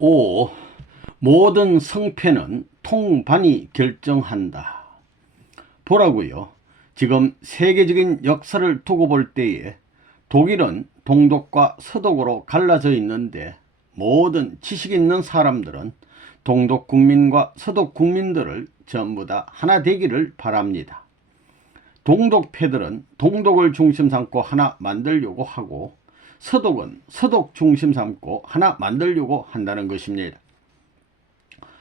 5. 모든 성패는 통반이 결정한다. 보라고요. 지금 세계적인 역사를 두고 볼 때에 독일은 동독과 서독으로 갈라져 있는데 모든 지식 있는 사람들은 동독 국민과 서독 국민들을 전부 다 하나 되기를 바랍니다. 동독패들은 동독을 중심 삼고 하나 만들려고 하고 서독은 서독 중심 삼고 하나 만들려고 한다는 것입니다.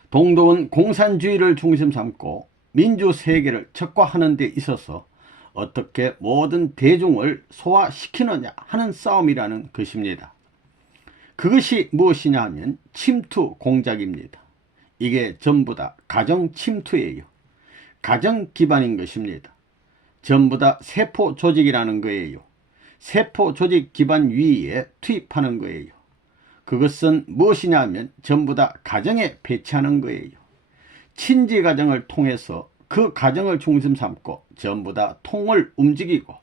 동독은 공산주의를 중심 삼고 민주세계를 척과하는 데 있어서 어떻게 모든 대중을 소화시키느냐 하는 싸움이라는 것입니다. 그것이 무엇이냐 하면 침투 공작입니다. 이게 전부 다 가정 침투예요. 가정 기반인 것입니다. 전부 다 세포 조직이라는 거예요. 세포 조직 기반 위에 투입하는 거예요. 그것은 무엇이냐 하면 전부 다 가정에 배치하는 거예요. 친지 가정을 통해서 그 가정을 중심 삼고 전부 다 통을 움직이고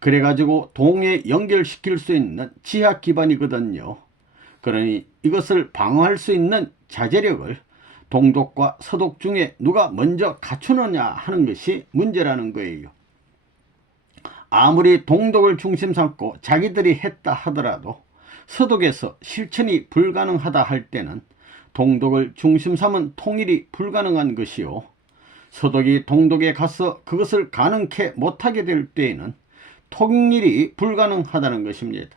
그래가지고 동에 연결시킬 수 있는 지하 기반이거든요. 그러니 이것을 방어할 수 있는 자제력을 동독과 서독 중에 누가 먼저 갖추느냐 하는 것이 문제라는 거예요. 아무리 동독을 중심 삼고 자기들이 했다 하더라도 서독에서 실천이 불가능하다 할 때는 동독을 중심 삼은 통일이 불가능한 것이요. 서독이 동독에 가서 그것을 가능케 못하게 될 때에는 통일이 불가능하다는 것입니다.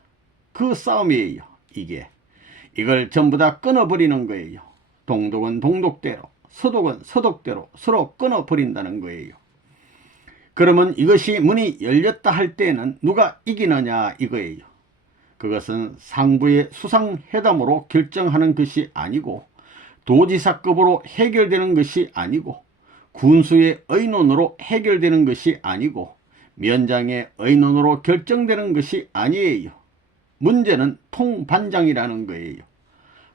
그 싸움이에요. 이걸 전부 다 끊어버리는 거예요. 동독은 동독대로, 서독은 서독대로 서로 끊어버린다는 거예요. 그러면 이것이 문이 열렸다 할 때는 누가 이기느냐 이거예요. 그것은 상부의 수상회담으로 결정하는 것이 아니고 도지사급으로 해결되는 것이 아니고 군수의 의논으로 해결되는 것이 아니고 면장의 의논으로 결정되는 것이 아니에요. 문제는 통반장이라는 거예요.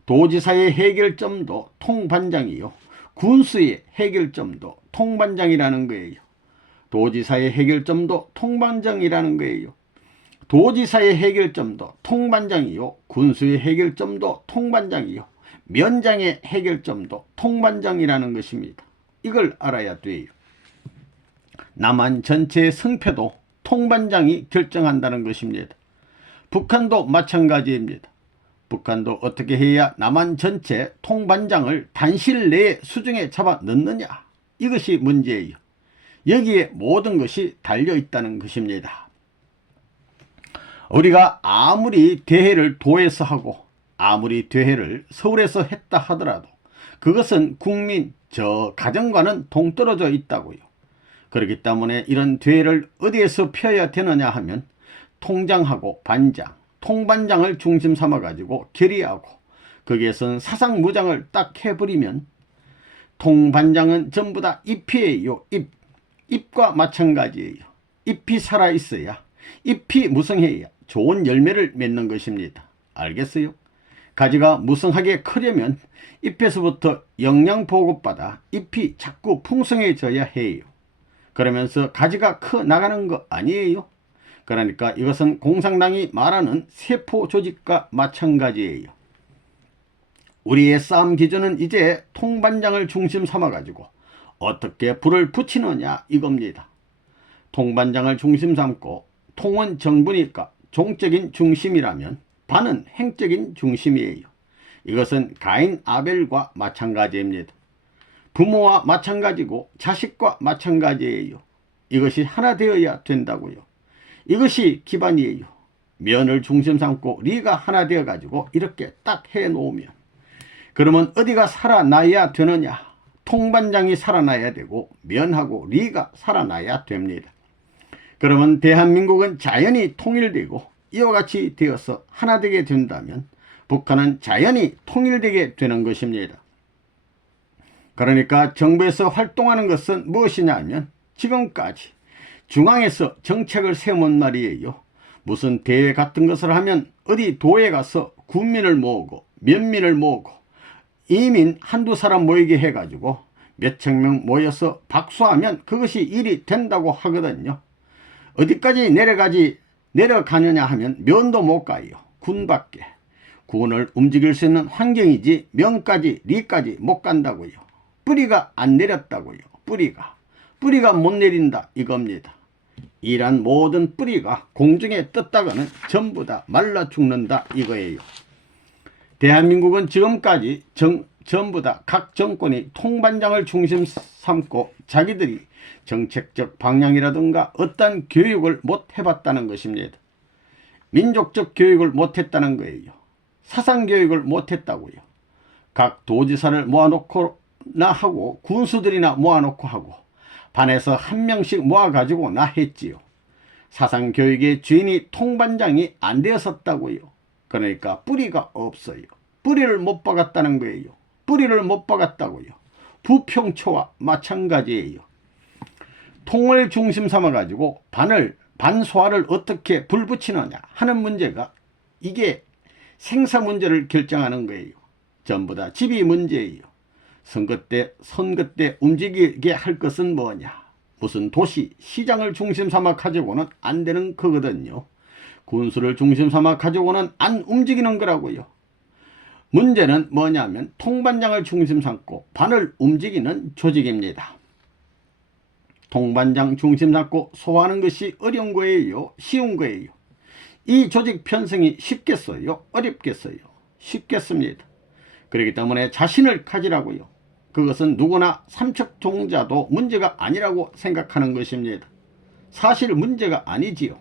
도지사의 해결점도 통반장이요. 군수의 해결점도 통반장이라는 거예요. 도지사의 해결점도 통반장이라는 거예요. 도지사의 해결점도 통반장이요. 군수의 해결점도 통반장이요. 면장의 해결점도 통반장이라는 것입니다. 이걸 알아야 돼요. 남한 전체의 승패도 통반장이 결정한다는 것입니다. 북한도 마찬가지입니다. 북한도 어떻게 해야 남한 전체 통반장을 단실 내에 수중에 잡아 넣느냐 이것이 문제예요. 여기에 모든 것이 달려있다는 것입니다. 우리가 아무리 대회를 도에서 하고 아무리 대회를 서울에서 했다 하더라도 그것은 국민 저 가정과는 동떨어져 있다고요. 그렇기 때문에 이런 대회를 어디에서 펴야 되느냐 하면 통장하고 반장, 통반장을 중심 삼아 가지고 결의하고 거기에선 사상무장을 딱 해버리면 통반장은 전부 다 잎이에요. 잎과 마찬가지예요. 잎이 살아있어야 잎이 무성해야 좋은 열매를 맺는 것입니다. 알겠어요? 가지가 무성하게 크려면 잎에서부터 영양 보급받아 잎이 자꾸 풍성해져야 해요. 그러면서 가지가 커 나가는 거 아니에요? 그러니까 이것은 공산당이 말하는 세포 조직과 마찬가지예요. 우리의 싸움 기준은 이제 통반장을 중심 삼아 가지고 어떻게 불을 붙이느냐 이겁니다. 통반장을 중심 삼고 통은 정부니까 종적인 중심이라면 반은 행적인 중심이에요. 이것은 가인 아벨과 마찬가지입니다. 부모와 마찬가지고 자식과 마찬가지예요. 이것이 하나 되어야 된다고요. 이것이 기반이에요. 면을 중심 삼고 리가 하나 되어 가지고 이렇게 딱 해놓으면 그러면 어디가 살아나야 되느냐? 통반장이 살아나야 되고 면하고 리가 살아나야 됩니다. 그러면 대한민국은 자연히 통일되고 이와 같이 되어서 하나 되게 된다면 북한은 자연히 통일되게 되는 것입니다. 그러니까 정부에서 활동하는 것은 무엇이냐 하면 지금까지 중앙에서 정책을 세운 말이에요. 무슨 대회 같은 것을 하면 어디 도에 가서 군민을 모으고 면민을 모으고 이민 한두 사람 모이게 해가지고 몇천 명 모여서 박수하면 그것이 일이 된다고 하거든요. 어디까지 내려가느냐 하면 면도 못 가요. 군밖에. 군을 움직일 수 있는 환경이지 명까지 리까지 못 간다고요. 뿌리가 안 내렸다고요. 뿌리가 못 내린다 이겁니다. 이란 모든 뿌리가 공중에 떴다가는 전부 다 말라 죽는다 이거예요. 대한민국은 지금까지 전부 다 각 정권이 통반장을 중심 삼고 자기들이 정책적 방향이라든가 어떤 교육을 못 해봤다는 것입니다. 민족적 교육을 못 했다는 거예요. 사상교육을 못 했다고요. 각 도지사를 모아놓고 나 하고 군수들이나 모아놓고 하고 반에서 한 명씩 모아가지고 나 했지요. 사상교육의 주인이 통반장이 안 되었었다고요. 그러니까 뿌리가 없어요. 뿌리를 못 박았다는 거예요. 뿌리를 못 박았다고요. 부평초와 마찬가지예요. 통을 중심 삼아가지고 반소화를 어떻게 불붙이느냐 하는 문제가 이게 생사 문제를 결정하는 거예요. 전부 다 집이 문제예요. 선거 때 움직이게 할 것은 뭐냐. 무슨 도시, 시장을 중심 삼아 가지고는 안 되는 거거든요. 군수를 중심 삼아 가지고는 안 움직이는 거라고요. 문제는 뭐냐면 통반장을 중심 삼고 반을 움직이는 조직입니다. 통반장 중심 잡고 소화하는 것이 어려운 거예요? 쉬운 거예요? 이 조직 편성이 쉽겠어요? 어렵겠어요? 쉽겠습니다. 그렇기 때문에 자신을 가지라고요. 그것은 누구나 삼척동자도 문제가 아니라고 생각하는 것입니다. 사실 문제가 아니지요.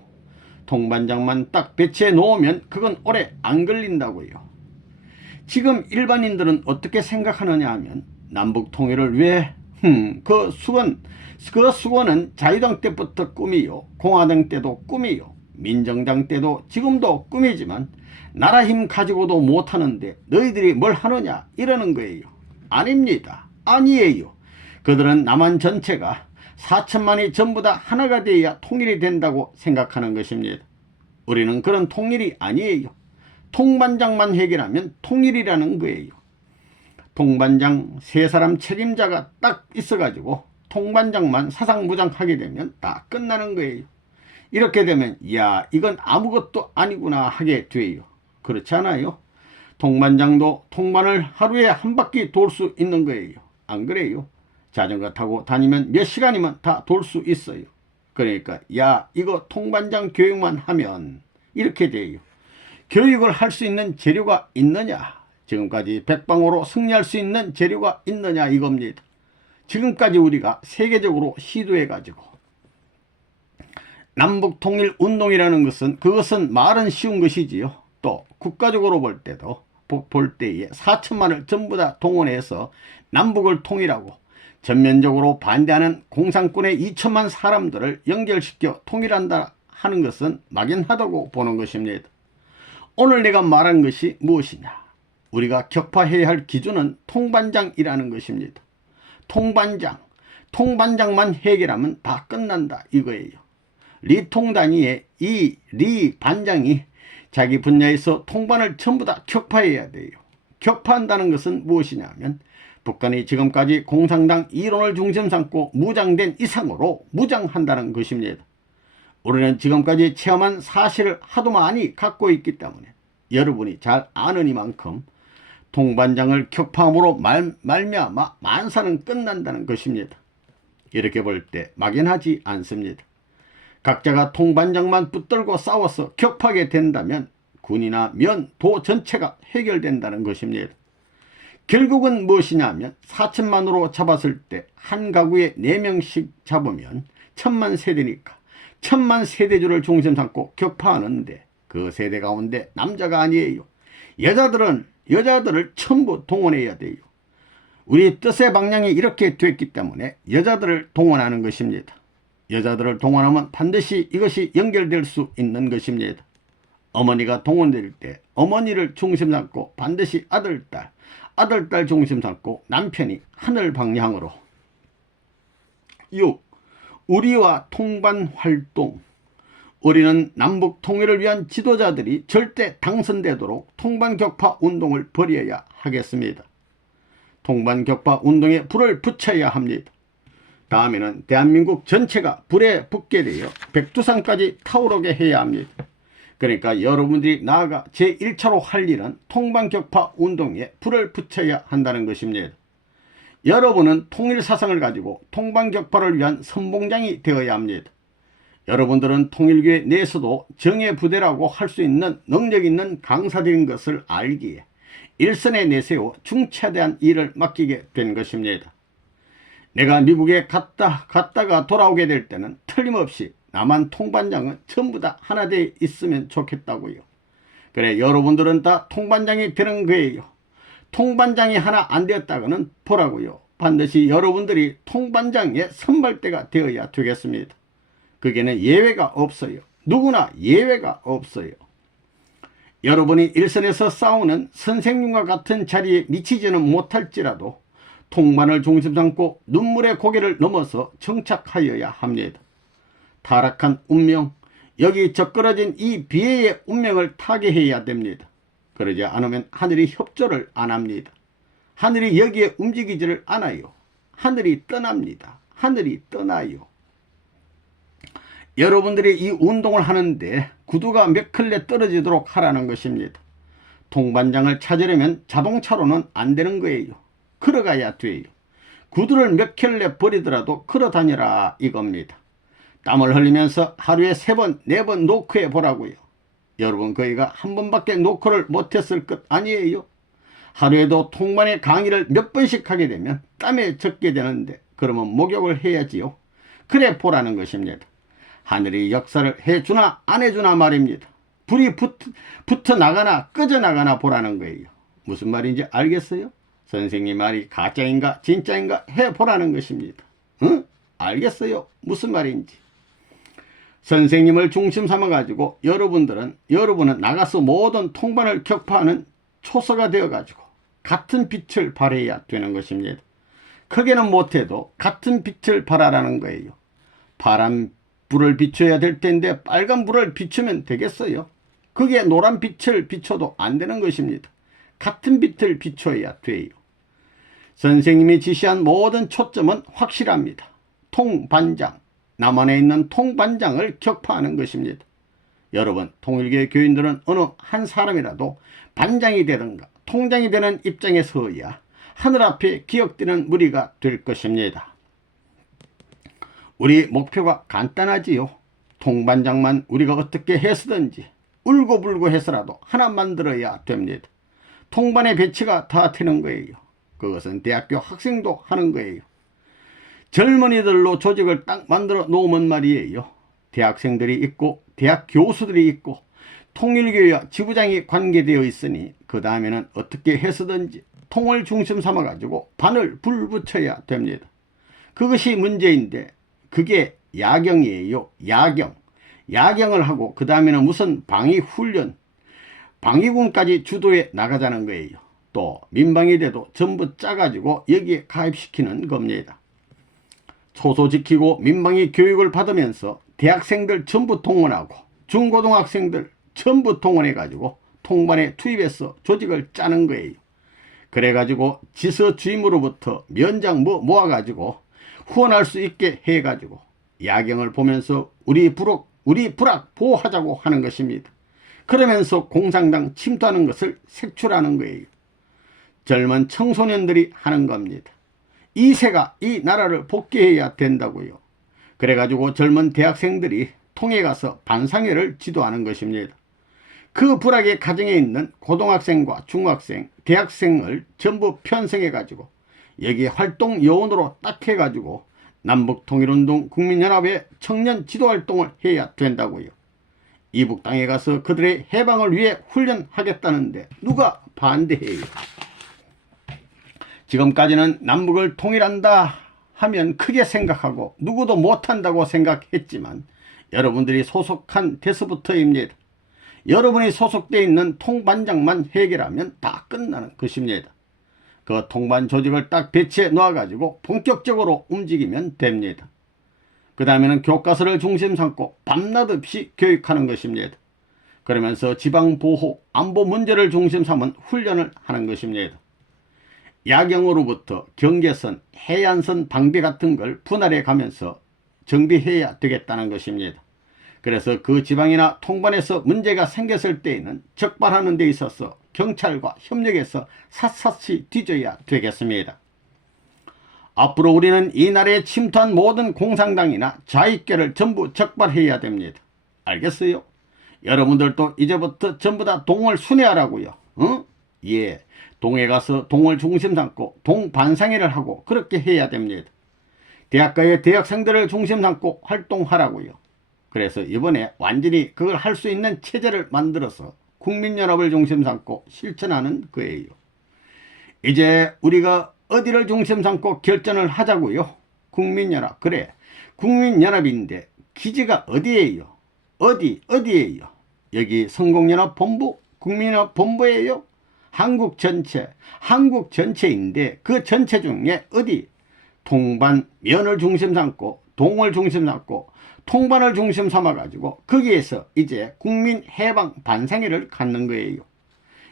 통반장만 딱 배치해 놓으면 그건 오래 안 걸린다고요. 지금 일반인들은 어떻게 생각하느냐 하면 남북 통일을 왜 그 수건은 자유당 때부터 꿈이요. 공화당 때도 꿈이요. 민정당 때도 지금도 꿈이지만 나라 힘 가지고도 못하는데 너희들이 뭘 하느냐 이러는 거예요. 아닙니다. 아니에요. 그들은 남한 전체가 4천만이 전부 다 하나가 돼야 통일이 된다고 생각하는 것입니다. 우리는 그런 통일이 아니에요. 통반장만 해결하면 통일이라는 거예요. 통반장 세 사람 책임자가 딱 있어가지고 통반장만 사상무장하게 되면 다 끝나는 거예요. 이렇게 되면 야 이건 아무것도 아니구나 하게 돼요. 그렇지 않아요? 통반장도 통반을 하루에 한 바퀴 돌 수 있는 거예요. 안 그래요? 자전거 타고 다니면 몇 시간이면 다 돌 수 있어요. 그러니까 야 이거 통반장 교육만 하면 이렇게 돼요. 교육을 할 수 있는 재료가 있느냐? 지금까지 백방으로 승리할 수 있는 재료가 있느냐 이겁니다. 지금까지 우리가 세계적으로 시도해가지고 남북통일운동이라는 것은 그것은 말은 쉬운 것이지요. 또 국가적으로 볼 때에 4천만을 전부 다 동원해서 남북을 통일하고 전면적으로 반대하는 공산군의 2천만 사람들을 연결시켜 통일한다 하는 것은 막연하다고 보는 것입니다. 오늘 내가 말한 것이 무엇이냐? 우리가 격파해야 할 기준은 통반장이라는 것입니다. 통반장만 해결하면 다 끝난다 이거예요. 리통단위의 이 리 반장이 자기 분야에서 통반을 전부 다 격파해야 돼요. 격파한다는 것은 무엇이냐면 북한이 지금까지 공산당 이론을 중심 삼고 무장된 이상으로 무장한다는 것입니다. 우리는 지금까지 체험한 사실을 하도 많이 갖고 있기 때문에 여러분이 잘 아는 이만큼 통반장을 격파함으로 말미암아 만사는 끝난다는 것입니다. 이렇게 볼 때 막연하지 않습니다. 각자가 통반장만 붙들고 싸워서 격파하게 된다면 군이나 면, 도 전체가 해결된다는 것입니다. 결국은 무엇이냐면 4천만으로 잡았을 때 한 가구에 4명씩 잡으면 1000만 세대니까 1000만 세대주를 중심 삼고 격파하는데 그 세대 가운데 남자가 아니에요. 여자들을 전부 동원해야 돼요. 우리 뜻의 방향이 이렇게 됐기 때문에 여자들을 동원하는 것입니다. 여자들을 동원하면 반드시 이것이 연결될 수 있는 것입니다. 어머니가 동원될 때 어머니를 중심 삼고 반드시 아들딸 중심 삼고 남편이 하늘 방향으로 6. 우리와 통반 활동. 우리는 남북 통일을 위한 지도자들이 절대 당선되도록 통반격파 운동을 벌여야 하겠습니다. 통반격파 운동에 불을 붙여야 합니다. 다음에는 대한민국 전체가 불에 붙게 되어 백두산까지 타오르게 해야 합니다. 그러니까 여러분들이 나아가 제1차로 할 일은 통반격파 운동에 불을 붙여야 한다는 것입니다. 여러분은 통일사상을 가지고 통반격파를 위한 선봉장이 되어야 합니다. 여러분들은 통일교회 내에서도 정예부대라고 할 수 있는 능력 있는 강사들인 것을 알기에 일선에 내세워 중차대한 일을 맡기게 된 것입니다. 내가 미국에 갔다가 돌아오게 될 때는 틀림없이 남한 통반장은 전부 다 하나 되어 있으면 좋겠다고요. 그래, 여러분들은 다 통반장이 되는 거예요. 통반장이 하나 안 되었다고는 보라고요. 반드시 여러분들이 통반장의 선발대가 되어야 되겠습니다. 거기에는 예외가 없어요. 누구나 예외가 없어요. 여러분이 일선에서 싸우는 선생님과 같은 자리에 미치지는 못할지라도 통반을 중심 삼고 눈물의 고개를 넘어서 정착하여야 합니다. 타락한 운명, 여기 적그러진 이 비애의 운명을 타개해야 됩니다. 그러지 않으면 하늘이 협조를 안 합니다. 하늘이 여기에 움직이지를 않아요. 하늘이 떠납니다. 하늘이 떠나요. 여러분들이 이 운동을 하는데 구두가 몇 켤레 떨어지도록 하라는 것입니다. 통반장을 찾으려면 자동차로는 안 되는 거예요. 걸어가야 돼요. 구두를 몇 켤레 버리더라도 걸어 다니라 이겁니다. 땀을 흘리면서 하루에 3번, 4번 노크해 보라고요. 여러분, 거기가 한 번밖에 노크를 못했을 것 아니에요. 하루에도 통반의 강의를 몇 번씩 하게 되면 땀에 젖게 되는데 그러면 목욕을 해야지요. 그래 보라는 것입니다. 하늘이 역사를 해주나 안 해주나 말입니다. 불이 붙어 나가나 꺼져 나가나 보라는 거예요. 무슨 말인지 알겠어요? 선생님 말이 가짜인가 진짜인가 해보라는 것입니다. 응? 알겠어요? 무슨 말인지. 선생님을 중심 삼아가지고 여러분은 나가서 모든 통반을 격파하는 초서가 되어가지고 같은 빛을 발해야 되는 것입니다. 크게는 못해도 같은 빛을 발하라는 거예요. 파란 불을 비춰야 될 텐데 빨간 불을 비추면 되겠어요? 그게 노란 빛을 비춰도 안 되는 것입니다. 같은 빛을 비춰야 돼요. 선생님이 지시한 모든 초점은 확실합니다. 통반장, 남한에 있는 통반장을 격파하는 것입니다. 여러분, 통일교회 교인들은 어느 한 사람이라도 반장이 되든가 통장이 되는 입장에 서야 하늘 앞에 기억되는 무리가 될 것입니다. 우리 목표가 간단하지요. 통반장만 우리가 어떻게 해서든지 울고불고 해서라도 하나 만들어야 됩니다. 통반의 배치가 다 되는 거예요. 그것은 대학교 학생도 하는 거예요. 젊은이들로 조직을 딱 만들어 놓으면 말이에요. 대학생들이 있고 대학 교수들이 있고 통일교회와 지부장이 관계되어 있으니 그 다음에는 어떻게 해서든지 통을 중심 삼아가지고 반을 불붙여야 됩니다. 그것이 문제인데 그게 야경이에요. 야경을 하고 그 다음에는 무슨 방위훈련, 방위군까지 주도해 나가자는 거예요. 또 민방위 대도 전부 짜가지고 여기에 가입시키는 겁니다. 초소 지키고 민방위 교육을 받으면서 대학생들 전부 동원하고 중고등학생들 전부 동원해가지고 통반에 투입해서 조직을 짜는 거예요. 그래가지고 지서 주임으로부터 면장 모아가지고 후원할 수 있게 해가지고 야경을 보면서 우리 불악 보호하자고 하는 것입니다. 그러면서 공산당 침투하는 것을 색출하는 거예요. 젊은 청소년들이 하는 겁니다. 이 세가 이 나라를 복귀해야 된다고요. 그래가지고 젊은 대학생들이 통에 가서 반상회를 지도하는 것입니다. 그 불악의 가정에 있는 고등학생과 중학생, 대학생을 전부 편성해가지고 여기 활동 요원으로 딱 해가지고 남북통일운동 국민연합의 청년 지도활동을 해야 된다고요. 이북 땅에 가서 그들의 해방을 위해 훈련하겠다는데 누가 반대해요? 지금까지는 남북을 통일한다 하면 크게 생각하고 누구도 못한다고 생각했지만 여러분들이 소속한 데서부터입니다. 여러분이 소속되어 있는 통반장만 해결하면 다 끝나는 것입니다. 그 통반 조직을 딱 배치해 놓아가지고 본격적으로 움직이면 됩니다. 그 다음에는 교과서를 중심 삼고 밤낮 없이 교육하는 것입니다. 그러면서 지방보호, 안보 문제를 중심 삼은 훈련을 하는 것입니다. 야경으로부터 경계선, 해안선 방비 같은 걸 분할해 가면서 정비해야 되겠다는 것입니다. 그래서 그 지방이나 통반에서 문제가 생겼을 때에는 적발하는 데 있어서 경찰과 협력해서 샅샅이 뒤져야 되겠습니다. 앞으로 우리는 이 나라에 침투한 모든 공산당이나 좌익계를 전부 적발해야 됩니다. 알겠어요? 여러분들도 이제부터 전부 다 동을 순회하라고요. 응? 예, 동에 가서 동을 중심 삼고 동반상회를 하고 그렇게 해야 됩니다. 대학가의 대학생들을 중심 삼고 활동하라고요. 그래서 이번에 완전히 그걸 할 수 있는 체제를 만들어서 국민연합을 중심 삼고 실천하는 거예요. 이제 우리가 어디를 중심 삼고 결전을 하자고요? 국민연합. 그래, 국민연합인데 기지가 어디예요? 어디예요? 여기 성공연합본부? 국민연합본부예요? 한국 전체인데 그 전체 중에 어디? 통반, 면을 중심 삼고 동을 중심 삼고 통반을 중심 삼아가지고 거기에서 이제 국민해방 반상회를 갖는 거예요.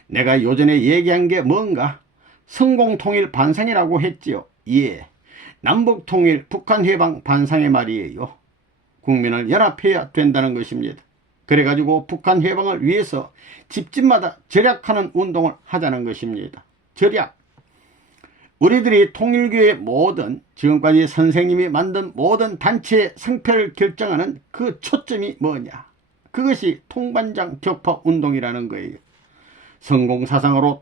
내가 요전에 얘기한 게 뭔가? 성공통일 반상회라고 했지요. 예, 남북통일 북한해방 반상회 말이에요. 국민을 연합해야 된다는 것입니다. 그래가지고 북한 해방을 위해서 집집마다 절약하는 운동을 하자는 것입니다. 절약. 우리들이 통일교의 모든 지금까지 선생님이 만든 모든 단체의 성패를 결정하는 그 초점이 뭐냐? 그것이 통반장 격파 운동이라는 거예요. 성공사상으로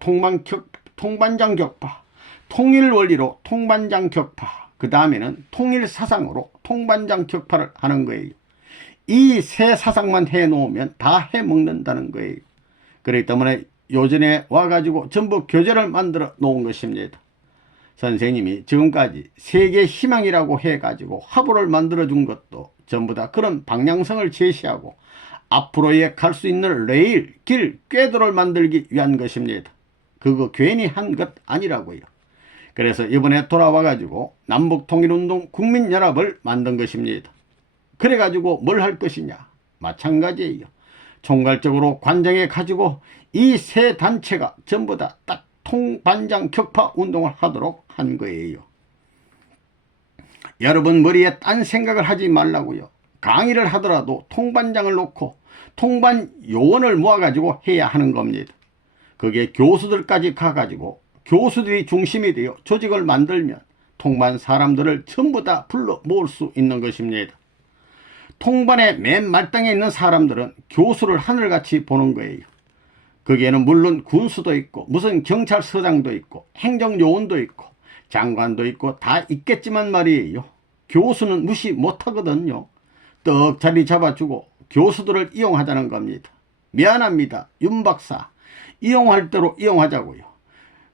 통반장 격파, 통일 원리로 통반장 격파, 그 다음에는 통일사상으로 통반장 격파를 하는 거예요. 이 세 사상만 해놓으면 다 해먹는다는 거예요. 그렇기 때문에 요전에 와가지고 전부 교재를 만들어 놓은 것입니다. 선생님이 지금까지 세계 희망이라고 해가지고 화보를 만들어 준 것도 전부 다 그런 방향성을 제시하고 앞으로의 갈 수 있는 레일, 길, 궤도를 만들기 위한 것입니다. 그거 괜히 한 것 아니라고요. 그래서 이번에 돌아와가지고 남북통일운동 국민연합을 만든 것입니다. 그래가지고 뭘 할 것이냐? 마찬가지예요. 총괄적으로 관장해 가지고 이 세 단체가 전부 다 딱 통반장 격파 운동을 하도록 한 거예요. 여러분 머리에 딴 생각을 하지 말라고요. 강의를 하더라도 통반장을 놓고 통반 요원을 모아가지고 해야 하는 겁니다. 그게 교수들까지 가가지고 교수들이 중심이 되어 조직을 만들면 통반 사람들을 전부 다 불러 모을 수 있는 것입니다. 통반의 맨 말단에 있는 사람들은 교수를 하늘같이 보는 거예요. 거기에는 물론 군수도 있고 무슨 경찰서장도 있고 행정요원도 있고 장관도 있고 다 있겠지만 말이에요. 교수는 무시 못하거든요. 떡 자리 잡아주고 교수들을 이용하자는 겁니다. 미안합니다. 윤 박사. 이용할 대로 이용하자고요.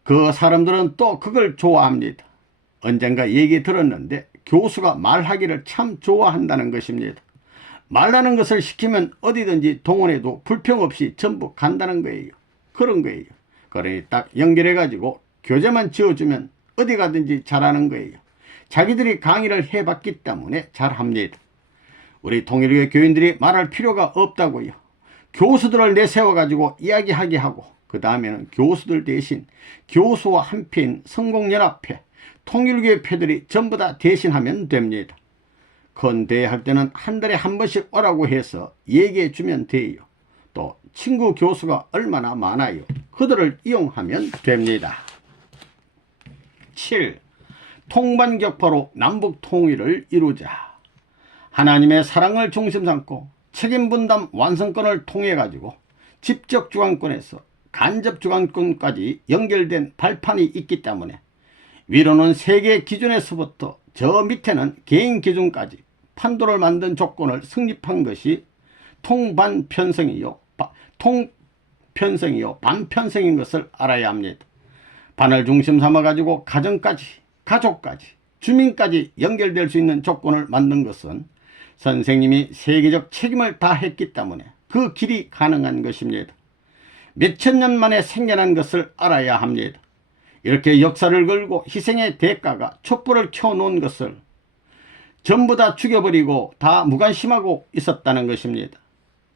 그 사람들은 또 그걸 좋아합니다. 언젠가 얘기 들었는데 교수가 말하기를 참 좋아한다는 것입니다. 말하는 것을 시키면 어디든지 동원해도 불평 없이 전부 간다는 거예요. 그런 거예요. 그러니 딱 연결해가지고 교재만 지어주면 어디 가든지 잘하는 거예요. 자기들이 강의를 해봤기 때문에 잘합니다. 우리 통일교 교인들이 말할 필요가 없다고요. 교수들을 내세워가지고 이야기하게 하고 그 다음에는 교수들 대신 교수와 한패인 성공연합회, 통일교의 패들이 전부 다 대신하면 됩니다. 컨대할 때는 한 달에 한 번씩 오라고 해서 얘기해 주면 돼요. 또 친구 교수가 얼마나 많아요. 그들을 이용하면 됩니다. 7. 통반격파로 남북 통일을 이루자. 하나님의 사랑을 중심 삼고 책임분담 완성권을 통해 가지고 직접 주관권에서 간접 주관권까지 연결된 발판이 있기 때문에 위로는 세계 기준에서부터 저 밑에는 개인 기준까지 판도를 만든 조건을 성립한 것이 통반편성이요 반편성인 것을 알아야 합니다. 반을 중심 삼아 가지고 가정까지 가족까지 주민까지 연결될 수 있는 조건을 만든 것은 선생님이 세계적 책임을 다했기 때문에 그 길이 가능한 것입니다. 몇천 년 만에 생겨난 것을 알아야 합니다. 이렇게 역사를 걸고 희생의 대가가 촛불을 켜놓은 것을 전부 다 죽여버리고 다 무관심하고 있었다는 것입니다.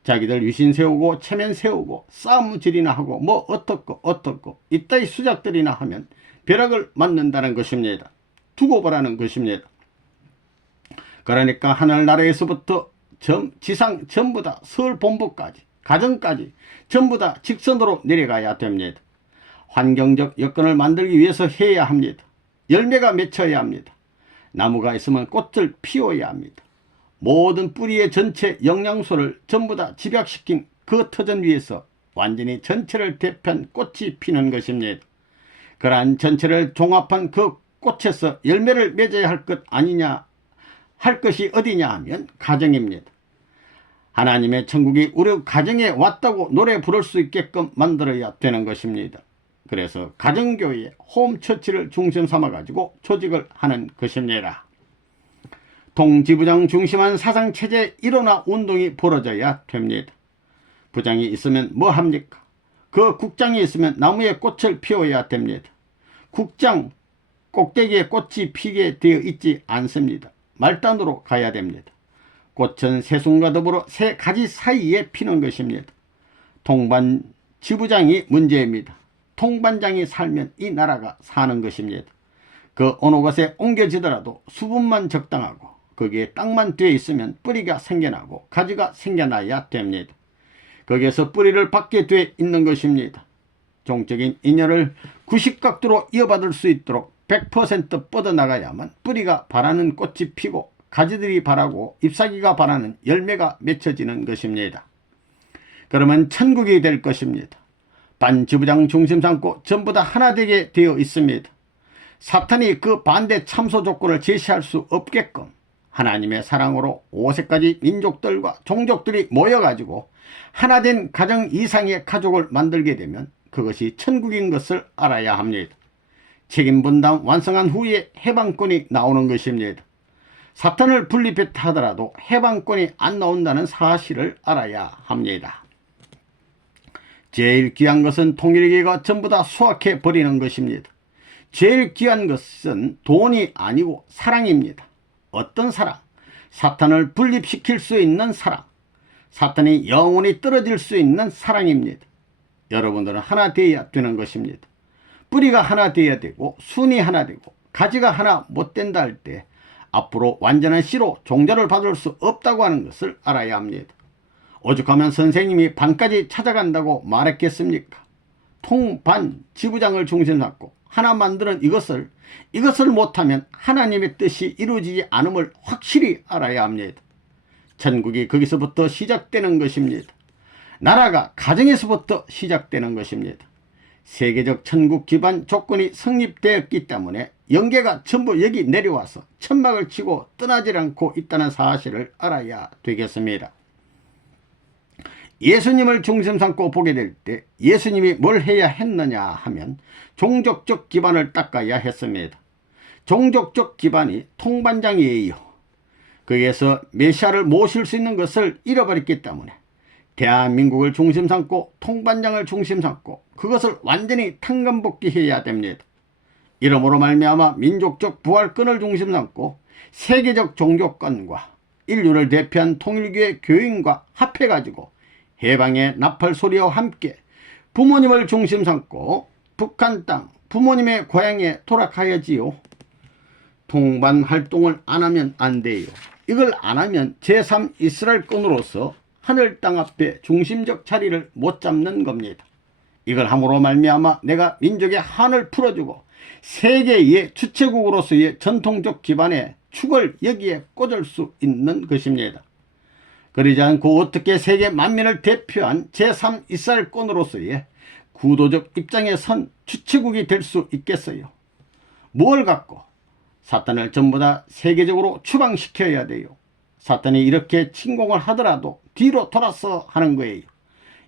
자기들 위신 세우고 체면 세우고 싸움질이나 하고 뭐 어떻고 이따위 수작들이나 하면 벼락을 맞는다는 것입니다. 두고 보라는 것입니다. 그러니까 하늘나라에서부터 지상 전부 다 서울 본부까지, 가정까지 전부 다 직선으로 내려가야 됩니다. 환경적 여건을 만들기 위해서 해야 합니다. 열매가 맺혀야 합니다. 나무가 있으면 꽃을 피워야 합니다. 모든 뿌리의 전체 영양소를 전부 다 집약시킨 그 터전 위에서 완전히 전체를 대표한 꽃이 피는 것입니다. 그러한 전체를 종합한 그 꽃에서 열매를 맺어야 할 것 아니냐, 할 것이 어디냐 하면 가정입니다. 하나님의 천국이 우리 가정에 왔다고 노래 부를 수 있게끔 만들어야 되는 것입니다. 그래서 가정교회, 홈처치를 중심 삼아가지고 조직을 하는 것입니다. 통지부장 중심한 사상체제 일원화 운동이 벌어져야 됩니다. 부장이 있으면 뭐 합니까? 그 국장이 있으면 나무에 꽃을 피워야 됩니다. 국장 꼭대기에 꽃이 피게 되어 있지 않습니다. 말단으로 가야 됩니다. 꽃은 새순과 더불어 새 가지 사이에 피는 것입니다. 통반 지부장이 문제입니다. 통반장이 살면 이 나라가 사는 것입니다. 그 어느 곳에 옮겨지더라도 수분만 적당하고 거기에 땅만 뒤에 있으면 뿌리가 생겨나고 가지가 생겨나야 됩니다. 거기에서 뿌리를 받게 돼 있는 것입니다. 종적인 인연을 90각도로 이어받을 수 있도록 100% 뻗어나가야만 뿌리가 바라는 꽃이 피고 가지들이 바라고 잎사귀가 바라는 열매가 맺혀지는 것입니다. 그러면 천국이 될 것입니다. 반지부장 중심 삼고 전부 다 하나 되게 되어 있습니다. 사탄이 그 반대 참소 조건을 제시할 수 없게끔 하나님의 사랑으로 5세까지 민족들과 종족들이 모여가지고 하나된 가정 이상의 가족을 만들게 되면 그것이 천국인 것을 알아야 합니다. 책임분담 완성한 후에 해방권이 나오는 것입니다. 사탄을 분립했다 하더라도 해방권이 안 나온다는 사실을 알아야 합니다. 제일 귀한 것은 통일교가 전부 다 수확해 버리는 것입니다. 제일 귀한 것은 돈이 아니고 사랑입니다. 어떤 사랑? 사탄을 분립시킬 수 있는 사랑. 사탄이 영원히 떨어질 수 있는 사랑입니다. 여러분들은 하나 되어야 되는 것입니다. 뿌리가 하나 되어야 되고 순이 하나 되고 가지가 하나 못 된다 할 때 앞으로 완전한 씨로 종자를 받을 수 없다고 하는 것을 알아야 합니다. 오죽하면 선생님이 반까지 찾아간다고 말했겠습니까? 통반 지부장을 중심 삼고 하나 만드는 이것을 못하면 하나님의 뜻이 이루어지지 않음을 확실히 알아야 합니다. 천국이 거기서부터 시작되는 것입니다. 나라가 가정에서부터 시작되는 것입니다. 세계적 천국 기반 조건이 성립되었기 때문에 영계가 전부 여기 내려와서 천막을 치고 떠나질 않고 있다는 사실을 알아야 되겠습니다. 예수님을 중심 삼고 보게 될 때 예수님이 뭘 해야 했느냐 하면 종족적 기반을 닦아야 했습니다. 종족적 기반이 통반장이에요. 거기에서 메시아를 모실 수 있는 것을 잃어버렸기 때문에 대한민국을 중심 삼고 통반장을 중심 삼고 그것을 완전히 탕감복귀해야 됩니다. 이러므로 말미암아 민족적 부활권을 중심 삼고 세계적 종교권과 인류를 대표한 통일교의 교인과 합해가지고 해방의 나팔 소리와 함께 부모님을 중심 삼고 북한 땅 부모님의 고향에 돌아가야지요. 통반 활동을 안 하면 안 돼요. 이걸 안 하면 제3 이스라엘권으로서 하늘 땅 앞에 중심적 자리를 못 잡는 겁니다. 이걸 함으로 말미암아 내가 민족의 한을 풀어주고 세계의 주체국으로서의 전통적 기반의 축을 여기에 꽂을 수 있는 것입니다. 그러지 않고 어떻게 세계 만민을 대표한 제3 이스라엘권으로서의 구도적 입장에 선 주체국이 될 수 있겠어요? 뭘 갖고? 사탄을 전부 다 세계적으로 추방시켜야 돼요. 사탄이 이렇게 침공을 하더라도 뒤로 돌아서 하는 거예요.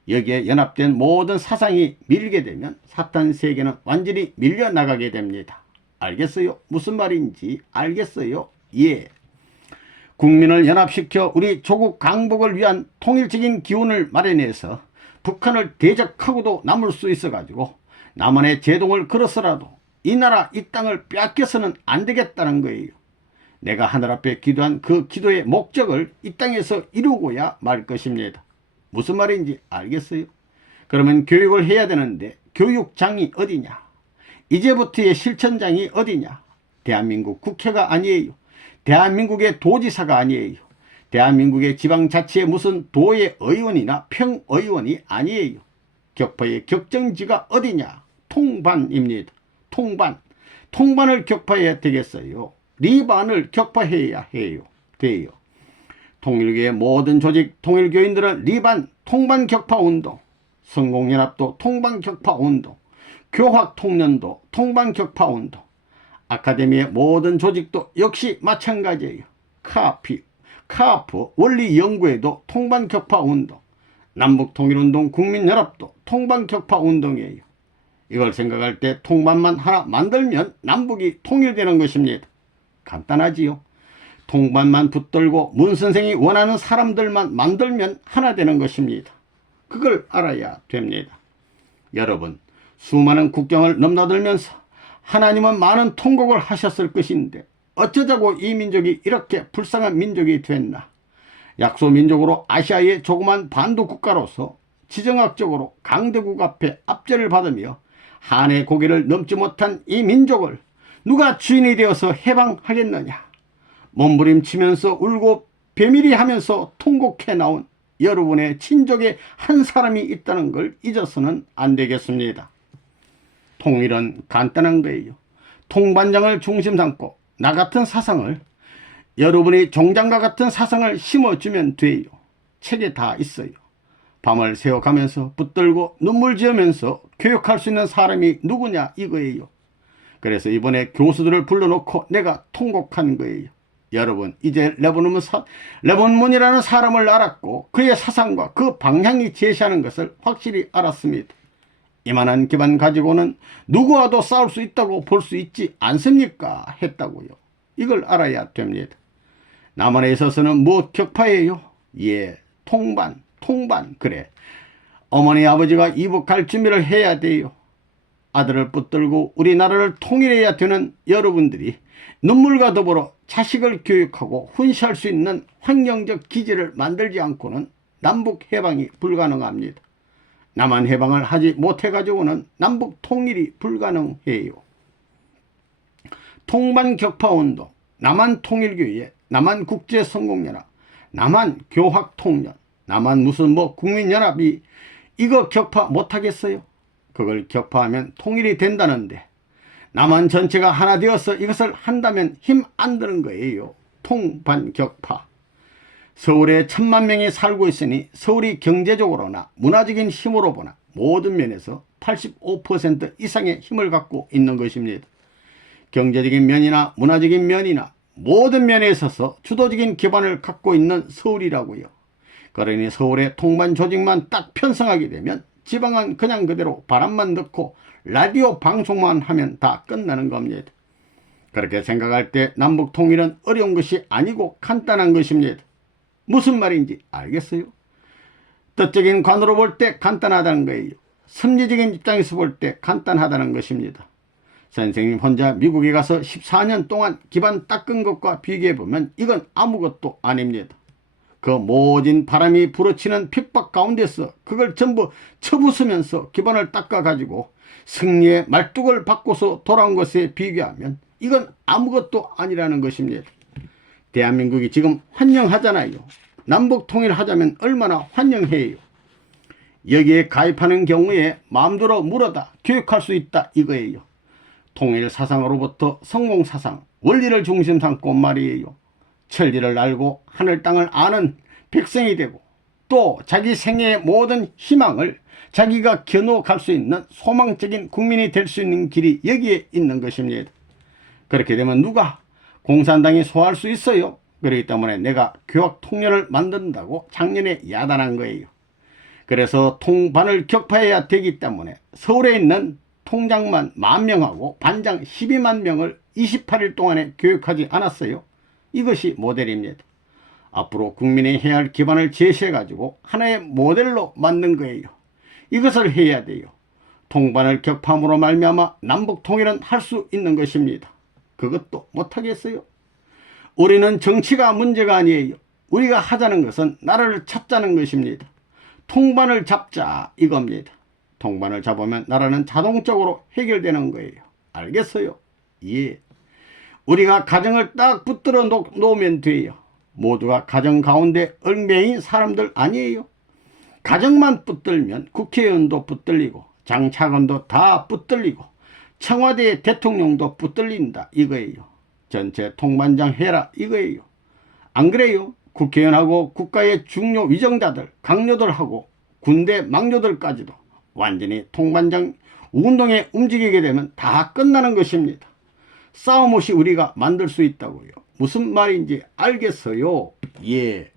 여기에 연합된 모든 사상이 밀게 되면 사탄 세계는 완전히 밀려나가게 됩니다. 알겠어요? 무슨 말인지 알겠어요? 예. 국민을 연합시켜 우리 조국 강복을 위한 통일적인 기운을 마련해서 북한을 대적하고도 남을 수 있어가지고 남한의 제동을 걸어서라도 이 나라 이 땅을 빼앗겨서는 안 되겠다는 거예요. 내가 하늘 앞에 기도한 그 기도의 목적을 이 땅에서 이루고야 말 것입니다. 무슨 말인지 알겠어요? 그러면 교육을 해야 되는데 교육장이 어디냐? 이제부터의 실천장이 어디냐? 대한민국 국회가 아니에요. 대한민국의 도지사가 아니에요. 대한민국의 지방자치의 무슨 도의 의원이나 평의원이 아니에요. 격파의 격정지가 어디냐? 통반입니다. 통반. 통반을 격파해야 되겠어요. 리반을 격파해야 돼요. 통일교의 모든 조직 통일교인들은 리반 통반 격파 운동, 성공연합도 통반 격파 운동, 교학통련도 통반 격파 운동, 아카데미의 모든 조직도 역시 마찬가지예요. 카프 원리연구회도 통반 격파 운동, 남북통일운동 국민연합도 통반 격파 운동이에요. 이걸 생각할 때 통반만 하나 만들면 남북이 통일되는 것입니다. 간단하지요. 통반만 붙들고 문 선생이 원하는 사람들만 만들면 하나 되는 것입니다. 그걸 알아야 됩니다. 여러분, 수많은 국경을 넘나들면서 하나님은 많은 통곡을 하셨을 것인데 어쩌자고 이 민족이 이렇게 불쌍한 민족이 됐나? 약소민족으로 아시아의 조그만 반도 국가로서 지정학적으로 강대국 앞에 압제를 받으며 한의 고개를 넘지 못한 이 민족을 누가 주인이 되어서 해방하겠느냐? 몸부림치면서 울고 배밀이 하면서 통곡해 나온 여러분의 친족의 한 사람이 있다는 걸 잊어서는 안 되겠습니다. 통일은 간단한 거예요. 통반장을 중심 삼고 나 같은 사상을, 여러분이 종장과 같은 사상을 심어주면 돼요. 책에 다 있어요. 밤을 새워가면서 붙들고 눈물 지으면서 교육할 수 있는 사람이 누구냐 이거예요. 그래서 이번에 교수들을 불러놓고 내가 통곡한 거예요. 여러분, 이제 레본문이라는 사람을 알았고 그의 사상과 그 방향이 제시하는 것을 확실히 알았습니다. 이만한 기반 가지고는 누구와도 싸울 수 있다고 볼 수 있지 않습니까? 했다고요. 이걸 알아야 됩니다. 남한에 있어서는 무엇 격파예요? 예, 통반. 그래. 어머니 아버지가 이북할 준비를 해야 돼요. 아들을 붙들고 우리나라를 통일해야 되는 여러분들이 눈물과 더불어 자식을 교육하고 훈시할 수 있는 환경적 기지를 만들지 않고는 남북 해방이 불가능합니다. 남한 해방을 하지 못해가지고는 남북 통일이 불가능해요. 통반 격파운동, 남한 통일교회, 남한 국제성공연합, 남한 교학통련, 남한 무슨 국민연합이 이거 격파 못하겠어요? 그걸 격파하면 통일이 된다는데 남한 전체가 하나 되어서 이것을 한다면 힘 안 드는 거예요. 통반격파. 서울에 1000만 명이 살고 있으니 서울이 경제적으로나 문화적인 힘으로 보나 모든 면에서 85% 이상의 힘을 갖고 있는 것입니다. 경제적인 면이나 문화적인 면이나 모든 면에 있어서 주도적인 기반을 갖고 있는 서울이라고요. 그러니 서울의 통반 조직만 딱 편성하게 되면 지방은 그냥 그대로 바람만 넣고 라디오 방송만 하면 다 끝나는 겁니다. 그렇게 생각할 때 남북 통일은 어려운 것이 아니고 간단한 것입니다. 무슨 말인지 알겠어요? 뜻적인 관으로 볼 때 간단하다는 거예요. 선지적인 입장에서 볼 때 간단하다는 것입니다. 선생님 혼자 미국에 가서 14년 동안 기반 닦은 것과 비교해보면 이건 아무것도 아닙니다. 그 모진 바람이 불어치는 핍박 가운데서 그걸 전부 쳐부수면서 기반을 닦아가지고 승리의 말뚝을 바꿔서 돌아온 것에 비교하면 이건 아무것도 아니라는 것입니다. 대한민국이 지금 환영하잖아요. 남북 통일하자면 얼마나 환영해요. 여기에 가입하는 경우에 마음대로 물어다 교육할 수 있다 이거예요. 통일 사상으로부터 성공 사상, 원리를 중심 삼고 말이에요. 천리를 알고 하늘 땅을 아는 백성이 되고 또 자기 생애의 모든 희망을 자기가 겨누어갈 수 있는 소망적인 국민이 될 수 있는 길이 여기에 있는 것입니다. 그렇게 되면 누가 공산당이 소화할 수 있어요. 그렇기 때문에 내가 교학통련을 만든다고 작년에 야단한 거예요. 그래서 통반을 격파해야 되기 때문에 서울에 있는 통장만 10,000명하고 반장 12만 명을 28일 동안에 교육하지 않았어요. 이것이 모델입니다. 앞으로 국민이 해야 할 기반을 제시해가지고 하나의 모델로 만든 거예요. 이것을 해야 돼요. 통반을 격파함으로 말미암아 남북 통일은 할 수 있는 것입니다. 그것도 못하겠어요? 우리는 정치가 문제가 아니에요. 우리가 하자는 것은 나라를 찾자는 것입니다. 통반을 잡자 이겁니다. 통반을 잡으면 나라는 자동적으로 해결되는 거예요. 알겠어요? 예. 우리가 가정을 딱 붙들어 놓으면 돼요. 모두가 가정 가운데 얽매인 사람들 아니에요. 가정만 붙들면 국회의원도 붙들리고 장차관도 다 붙들리고 청와대 대통령도 붙들린다 이거예요. 전체 통반장 해라 이거예요. 안 그래요? 국회의원하고 국가의 중요 위정자들, 강요들하고 군대 망료들까지도 완전히 통반장 운동에 움직이게 되면 다 끝나는 것입니다. 싸움 없이 우리가 만들 수 있다고요. 무슨 말인지 알겠어요? 예.